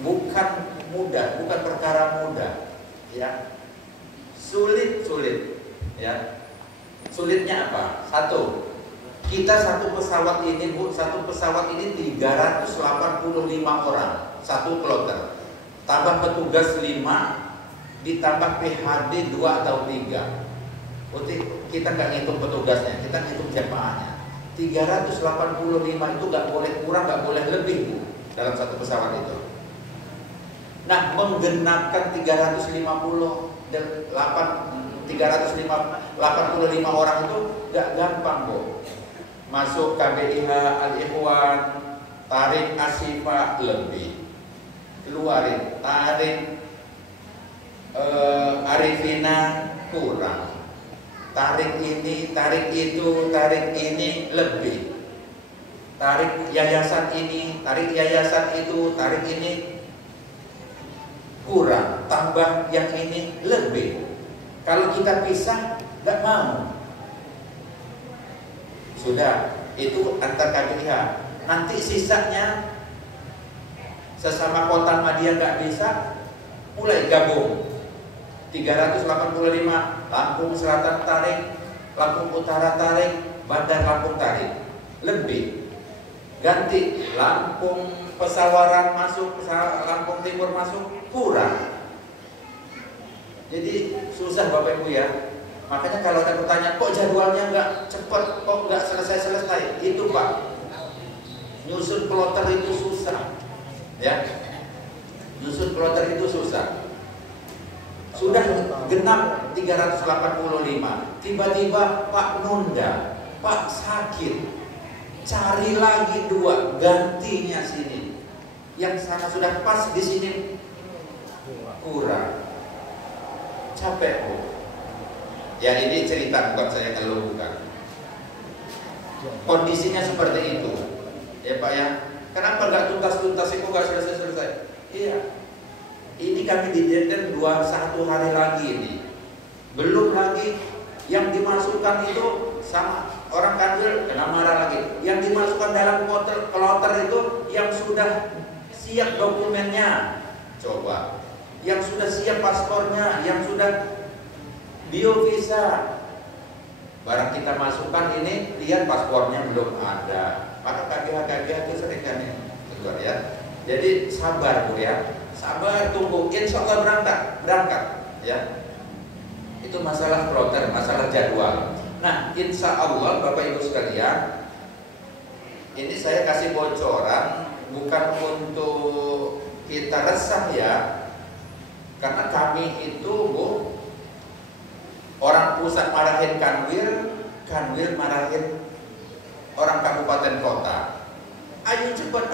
bukan mudah, bukan perkara mudah, ya. Sulit, ya. Sulitnya apa? Satu, kita satu pesawat ini 385 orang, satu kloter. Tambah petugas 5, ditambah PHD 2 atau 3. Berarti kita nggak ngitung petugasnya, kita ngitung jamaahnya. 385 itu nggak boleh kurang, nggak boleh lebih, Bu, dalam satu pesawat itu. Nah, menggenapkan 385 orang itu nggak gampang, Bu. Masuk KBIH Al-Ikhwan, tarik Asyifa lebih, keluarin tarik Arifina kurang, tarik ini, tarik itu, tarik ini lebih, tarik yayasan ini, tarik yayasan itu, tarik ini kurang, tambah yang ini lebih. Kalau kita pisah nggak mau. Sudah, itu antar KBIH. Nanti sisanya sesama kota Madya nggak bisa, mulai gabung. 385, Lampung Selatan tarik, Lampung Utara tarik, Bandar Lampung tarik. Lebih. Ganti Lampung Pesawaran masuk, Lampung Timur masuk, kurang. Jadi susah Bapak Ibu ya. Makanya kalau ada pertanyaan, kok jadwalnya nggak cepat, kok nggak selesai-selesai? Itu Pak, nyusun kloter itu susah, ya. Nyusun kloter itu susah. Sudah genap 385, tiba-tiba Pak nunda, Pak sakit, cari lagi 2, gantinya sini. Yang sana sudah pas, di sini kurang. Capek, Bu. Ya ini cerita, bukan saya keluh, bukan. Kondisinya seperti itu, ya Pak ya. Kenapa nggak tuntas-tuntas itu, nggak selesai-selesai? Iya. Ini kami didenden 21 hari lagi ini. Belum lagi yang dimasukkan itu sama orang Kanwil kena marah lagi. Yang dimasukkan dalam kloter itu yang sudah siap dokumennya. Coba. Yang sudah siap paspornya, yang sudah bio visa, barang kita masukkan ini, lihat paspornya belum ada, maka KBH itu sering kan ya. Jadi sabar Bu ya, sabar, tunggu, insya Allah berangkat ya. Itu masalah kloter, masalah jadwal. Nah, insya Allah Bapak Ibu sekalian, ini saya kasih bocoran bukan untuk kita resah ya, karena kami itu Bu, orang pusat marahin Kanwil, Kanwil marahin orang kabupaten kota. Ayo cepat,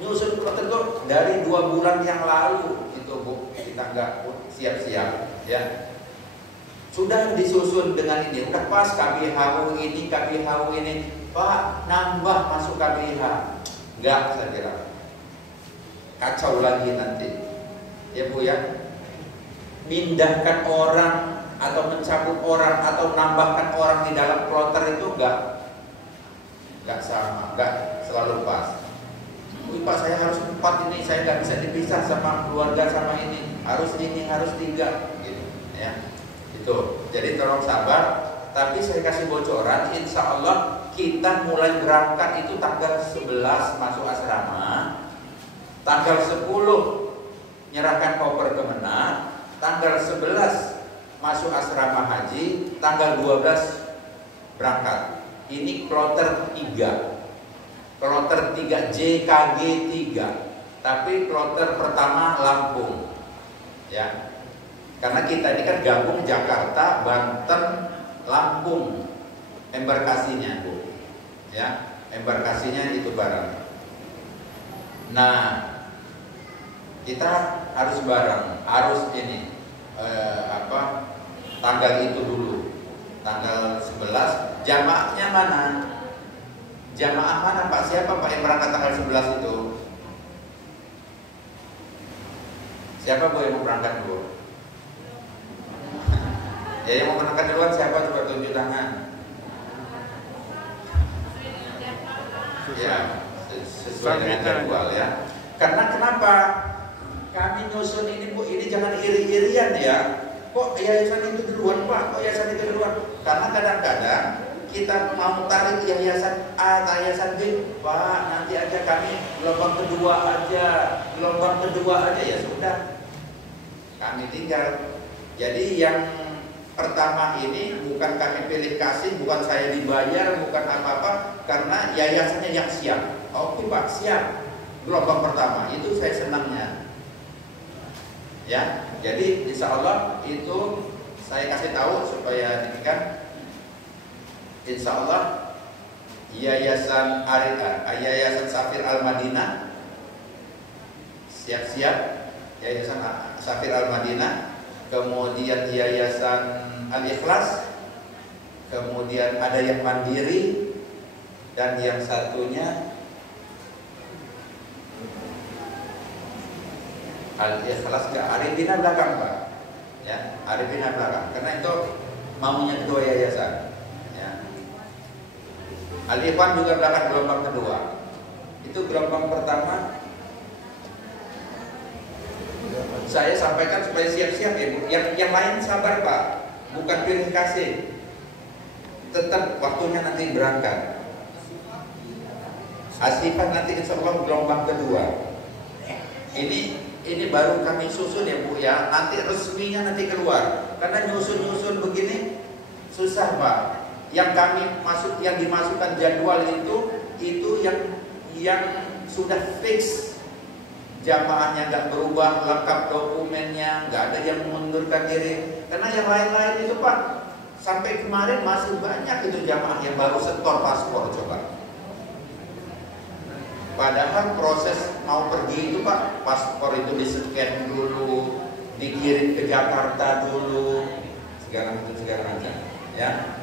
nyusun protokol dari 2 bulan yang lalu itu Bu, kita nggak siap-siap ya. Sudah disusun dengan ini, udah pas KBHU ini, Pak nambah masuk KBH, nggak, saya kira kacau lagi nanti ya Bu ya. Pindahkan orang atau mencabut orang atau menambahkan orang di dalam kloter itu enggak sama, enggak selalu pas. Pak saya harus 4 ini, saya nggak bisa dipisah sama keluarga sama ini, harus 3 gitu ya. Itu. Jadi tolong sabar, tapi saya kasih bocoran, insya Allah kita mulai berangkat itu tanggal 11 masuk asrama, tanggal 10 nyerahkan koper ke Menak, tanggal 11 masuk asrama haji, tanggal 12 berangkat. Ini kloter 3. Kloter 3 JKG 3. Tapi kloter pertama Lampung. Ya. Karena kita ini kan gabung Jakarta, Banten, Lampung embarkasinya, Bu. Ya, embarkasinya itu bareng. Nah, kita harus bareng, harus ini tanggal itu dulu, tanggal 11. Jamaahnya mana? Jamaah mana Pak? Siapa Pak yang berangkat tanggal 11 itu? Siapa Bu yang mau berangkat dulu? Ya yang mau berangkat duluan siapa? Coba tunjuk tangan. Ya, sesuai dengan jadwal ya. Karena kenapa? Kami nyusun ini Bu, ini jangan iri-irian ya. Kok yayasan itu duluan Pak? Kok yayasan itu duluan? Karena kadang-kadang kita mau tarik yayasan A, yayasan B, Pak nanti aja kami gelombang kedua aja ya sudah. Kami tinggal. Jadi yang pertama ini bukan kami pilih kasih, bukan saya dibayar, bukan apa-apa, karena yayasannya yang siap. Oke Pak, siap. Gelombang pertama itu saya senangnya. Ya, jadi insya Allah itu saya kasih tahu supaya ini kan, insya Allah yayasan Safir Al Madinah siap-siap, yayasan Safir Al Madinah, kemudian yayasan Al Ikhlas, kemudian ada yang mandiri, dan yang satunya Al Ikhlas ke Arifina belakang Pak, ya Arifina belakang, karena itu maunya kedua yayasan. Ya. Al Ikhwan juga belakang gelombang kedua. Itu gelombang pertama. Saya sampaikan supaya siap-siap ya Bu. Yang lain sabar Pak, bukan pilih kasih. Tetap waktunya nanti berangkat. Asifan nanti insya Allah gelombang kedua. Ini baru kami susun ya Bu ya. Nanti resminya nanti keluar. Karena nyusun begini susah Pak. Yang dimasukkan jadwal itu yang sudah fix. Jamaahnya nggak berubah, lengkap dokumennya, nggak ada yang mengundurkan diri. Karena yang lain-lain itu Pak, sampai kemarin masih banyak itu jamaah yang baru setor paspor coba. Padahal proses mau pergi itu Pak, paspor itu di-scan dulu, dikirim ke Jakarta dulu, segala macam, ya.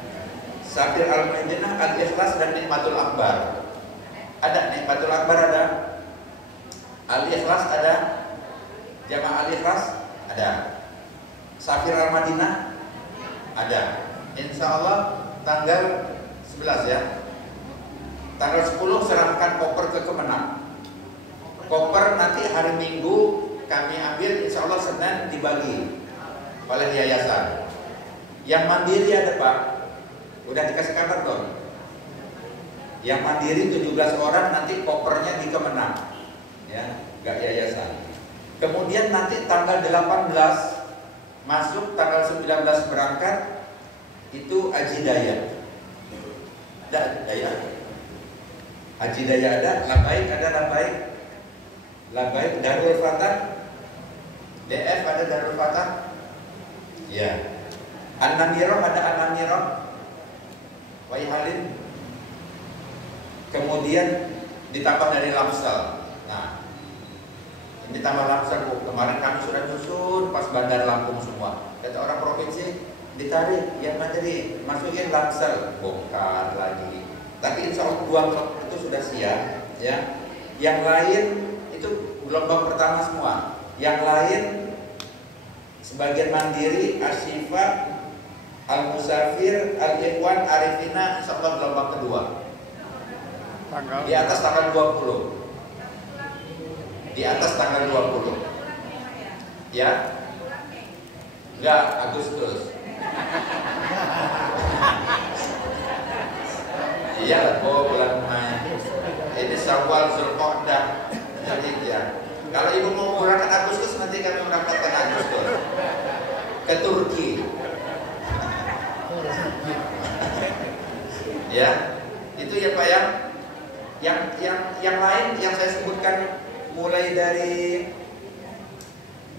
Safir Al Madinah, Al Ikhlas dan Nikmatul Akbar. Ada Nikmatul Akbar, ada Al Ikhlas, ada Jamaah Al Ikhlas, ada Safir Al Madinah, ada. Insya Allah tanggal 11 ya. Tanggal 10 serahkan koper ke Kemenang. Koper nanti hari Minggu kami ambil, insya Allah Senin dibagi oleh yayasan. Yang mandiri ada Pak, udah dikasih kabar dong. Yang mandiri 17 orang nanti kopernya di Kemenang, ya, gak yayasan. Kemudian nanti tanggal 18 masuk, tanggal 19 berangkat, itu Haji Daya. Haji Daya ada, Labaik, Darul Fatah, DF ada Darul Fatah, ya. An-Namirah ada An-Namirah, Waihalin. Kemudian ditambah dari Lamsel. Nah, ini tambah Lamsel Bu. Kemarin kami sudah nyusun pas Bandar Lampung semua. Kata orang provinsi ditarik, yang mandiri masukin Lamsel, bongkar lagi. Tapi insya Allah 2 klub itu sudah siap, ya. Yang lain itu gelombang pertama semua. Yang lain sebagian mandiri, Asyifa, Al Musafir, Al Ikhwan, Arifina, insya Allah gelombang kedua. Di atas tanggal 20. Di atas tanggal 20. Ya. Enggak, Agustus. Iya, bulan Mei. Ini Syawal, Zulqa'dah. Jadi ya. Kalau ibu mau berangkat Agustus, nanti kami berangkatkan Agustus ke Turki. Ya, itu ya Pak ya. Yang lain yang saya sebutkan mulai dari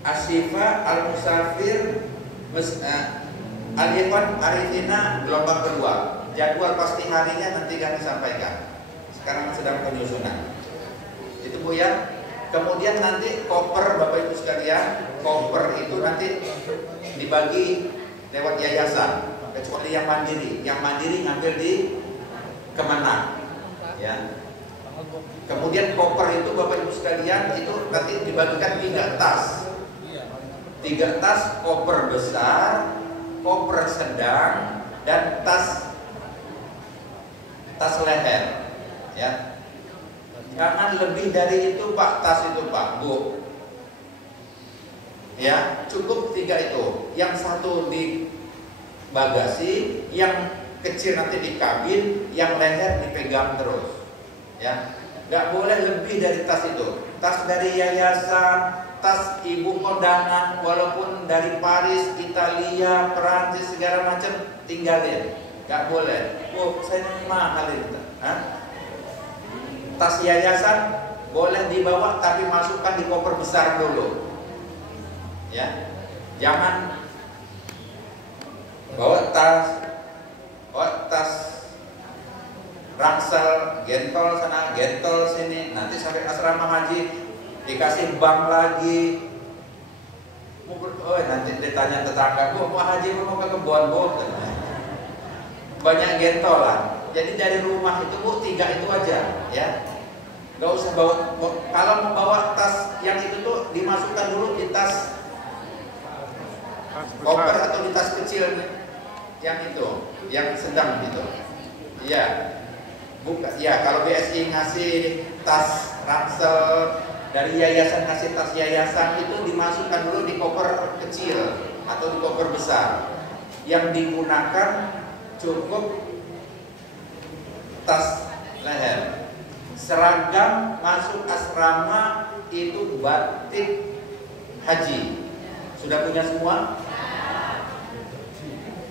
Asyifa, Al Musafir, Al Ikhwan, Arifina gelombang kedua. Jadwal pasti harinya nanti kami sampaikan. Sekarang sedang penyusunan. Itu Bu ya. Kemudian nanti koper Bapak Ibu sekalian, koper itu nanti dibagi lewat yayasan, kecuali yang mandiri. Yang mandiri ngambil di Kemenang. Ya. Kemudian koper itu Bapak Ibu sekalian itu nanti dibagikan 3 tas. 3 tas, koper besar, koper sedang, dan tas leher, ya. Jangan lebih dari itu Pak, tas itu Pak, Bu. Ya, cukup 3 itu. Yang satu di bagasi, yang kecil nanti di kabin, yang leher dipegang terus. Ya, nggak boleh lebih dari tas itu. Tas dari yayasan, tas ibu kondangan, walaupun dari Paris, Italia, Perancis segala macam, tinggalin. Nggak boleh. Oh, saya mahal itu. Tas yayasan boleh dibawa tapi masukkan di koper besar dulu. Ya, jangan bawa tas ransel, gentol sana, gentol sini, nanti sampai asrama haji dikasih bank lagi. Oh, nanti ditanya tetangga, Bu, mau haji mau ke kebun, Bu? Banyak gentolan. Jadi dari rumah itu Bu 3 itu aja, ya. Gak usah bawa. Kalau mau bawa tas yang itu tuh dimasukkan dulu di tas koper atau di tas kecil yang itu, yang sedang gitu. Iya. Bukan. Ya, kalau BSI ngasih tas ransel, dari yayasan ngasih tas yayasan, itu dimasukkan dulu di koper kecil atau di koper besar. Yang digunakan cukup tas leher. Seragam masuk asrama itu batik haji. Sudah punya semua?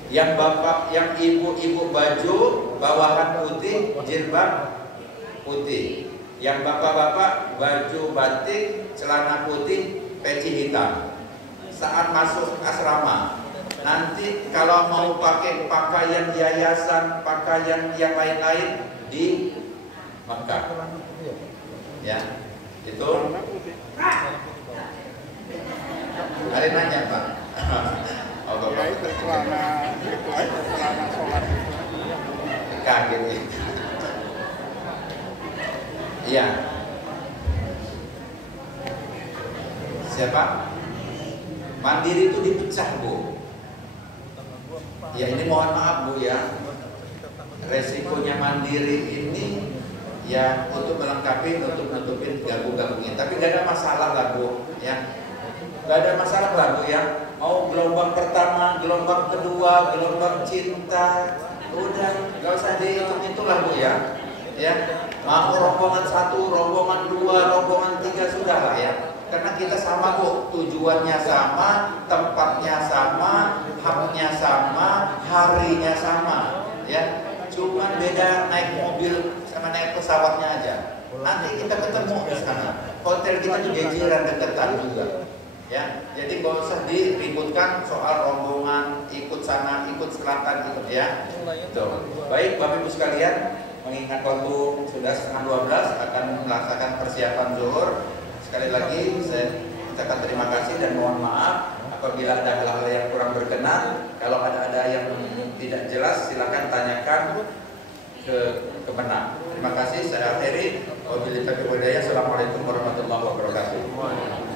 Yang bapak, yang ibu-ibu baju bawahan putih, jilbab putih. Yang bapak-bapak baju batik, celana putih, peci hitam. Saat masuk asrama, nanti kalau mau pakai pakaian yayasan, pakaian yang lain-lain di Mekah, ya itu. Ada nanya Pak. Oh, Bapak itu celana itu aja, celana sholat itu. Kaget ya. Iya. Siapa? Mandiri itu dipecah Bu. Ya ini mohon maaf Bu ya. Resikonya mandiri ini ya untuk melengkapi, untuk nutupin gabung-gabungin. Tapi gak ada masalah lah Bu ya. Gak ada masalah lah Bu ya. Mau gelombang pertama, gelombang kedua, gelombang cinta, udah gak usah dihitung itulah Bu ya. Ya, mau rombongan 1, rombongan 2, rombongan 3 sudah lah ya. Karena kita sama Bu, tujuannya sama, tempatnya sama, haknya sama, harinya sama, ya. Cuman beda naik mobil sama naik pesawatnya aja. Nanti kita ketemu di sana. Hotel kita tuh jajaran deketan juga. Ya, jadi gak usah diributkan soal rombongan ikut sana, ikut selatan gitu ya. Tuh. Baik, Bapak Ibu sekalian, mengingat waktu sudah 11:30 akan melaksanakan persiapan zuhur. Sekali lagi saya ucapkan terima kasih dan mohon maaf apabila ada hal-hal yang kurang berkenan. Kalau ada yang tidak jelas silakan tanyakan ke kemenang. Terima kasih, saya akhiri. Wabillahi taufiq wal hidayah. Assalamualaikum warahmatullahi wabarakatuh.